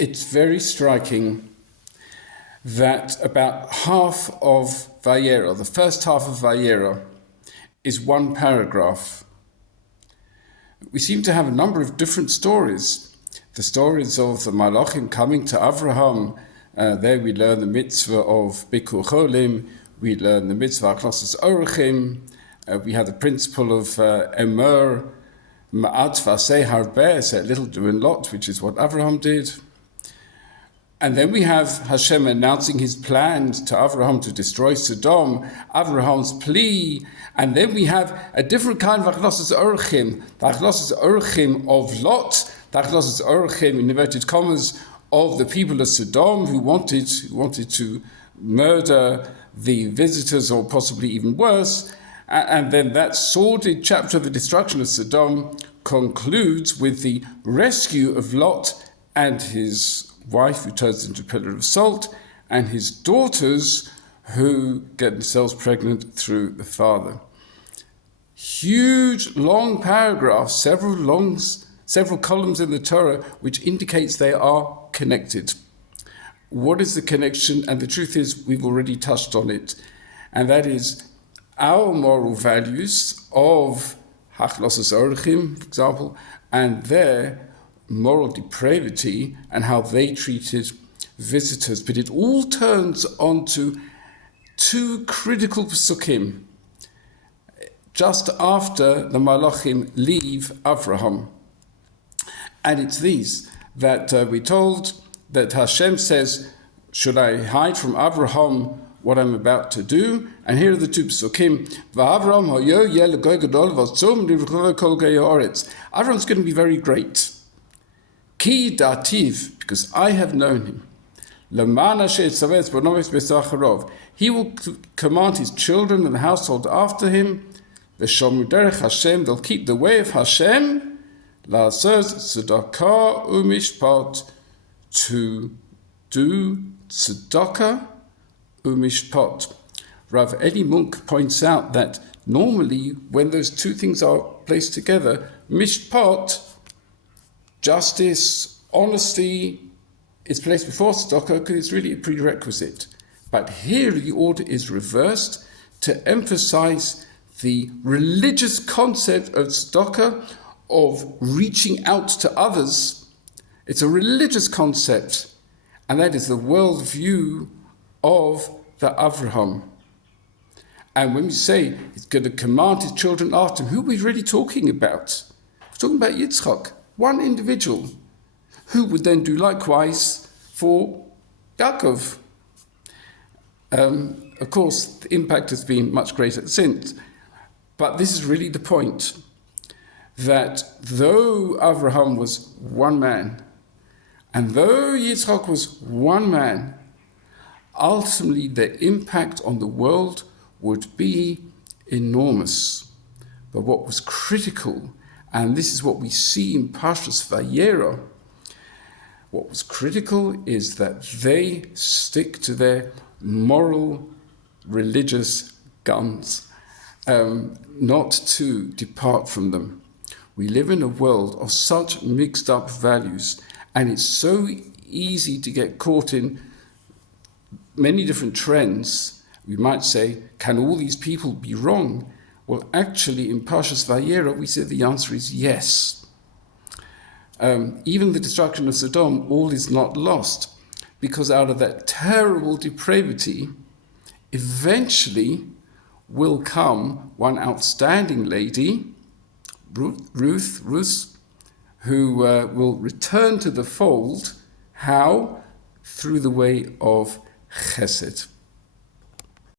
It's very striking that about half of Vayera, the first half of Vayera, is one paragraph. We seem to have a number of different stories. The stories of the Malachim coming to Avraham, there we learn the mitzvah of Bikur Cholim, we learn the mitzvah of Achnosas Orchim, we have the principle of Emer, Ma'at Vaseh Harbeh, say little doing lot, which is what Avraham did. And then we have Hashem announcing his plan to Avraham to destroy Sodom, Avraham's plea, and then we have a different kind of Achnosas Orchim, the Achnosas Orchim of Lot, the Achnosas Orchim, in inverted commas, of the people of Sodom who wanted to murder the visitors, or possibly even worse. And then that sordid chapter of the destruction of Sodom concludes with the rescue of Lot and his wife, who turns into a pillar of salt, and his daughters, who get themselves pregnant through the father. Huge, long paragraphs, several columns in the Torah, which indicates they are connected. What is the connection? And the truth is, we've already touched on it, and that is our moral values of Achnosas Orchim, for example, and their moral depravity and how they treated visitors. But it all turns onto two critical psukim just after the Malachim leave Avraham. And it's these that we're told that Hashem says, should I hide from Avraham what I'm about to do? And here are the two psukim. Avraham's going to be very great. Ki dativ, because I have known him. He will command his children and the household after him. They'll keep the way of Hashem. Tzedakah umishpat, to do tzedakah umishpat. Rav Eli Munk points out that normally when those two things are placed together, mishpat, justice, honesty, is placed before tzedakah because it's really a prerequisite. But here the order is reversed to emphasize the religious concept of tzedakah, of reaching out to others. It's a religious concept, and that is the worldview of the Avraham. And when we say he's going to command his children after him, who are we really talking about? We're talking about Yitzchak, one individual, who would then do likewise for Yaakov. Of course, the impact has been much greater since, but this is really the point, that though Avraham was one man, and though Yitzchak was one man, ultimately their impact on the world would be enormous. But what was critical, and this is what we see in Parshas Vayera, what was critical is that they stick to their moral, religious guns, not to depart from them. We live in a world of such mixed up values, and it's so easy to get caught in many different trends. We might say, can all these people be wrong? Well, actually, in Parshas Vayera, we say the answer is yes. Even the destruction of Sodom, all is not lost, because out of that terrible depravity, eventually will come one outstanding lady, Ruth, who will return to the fold. How? Through the way of chesed.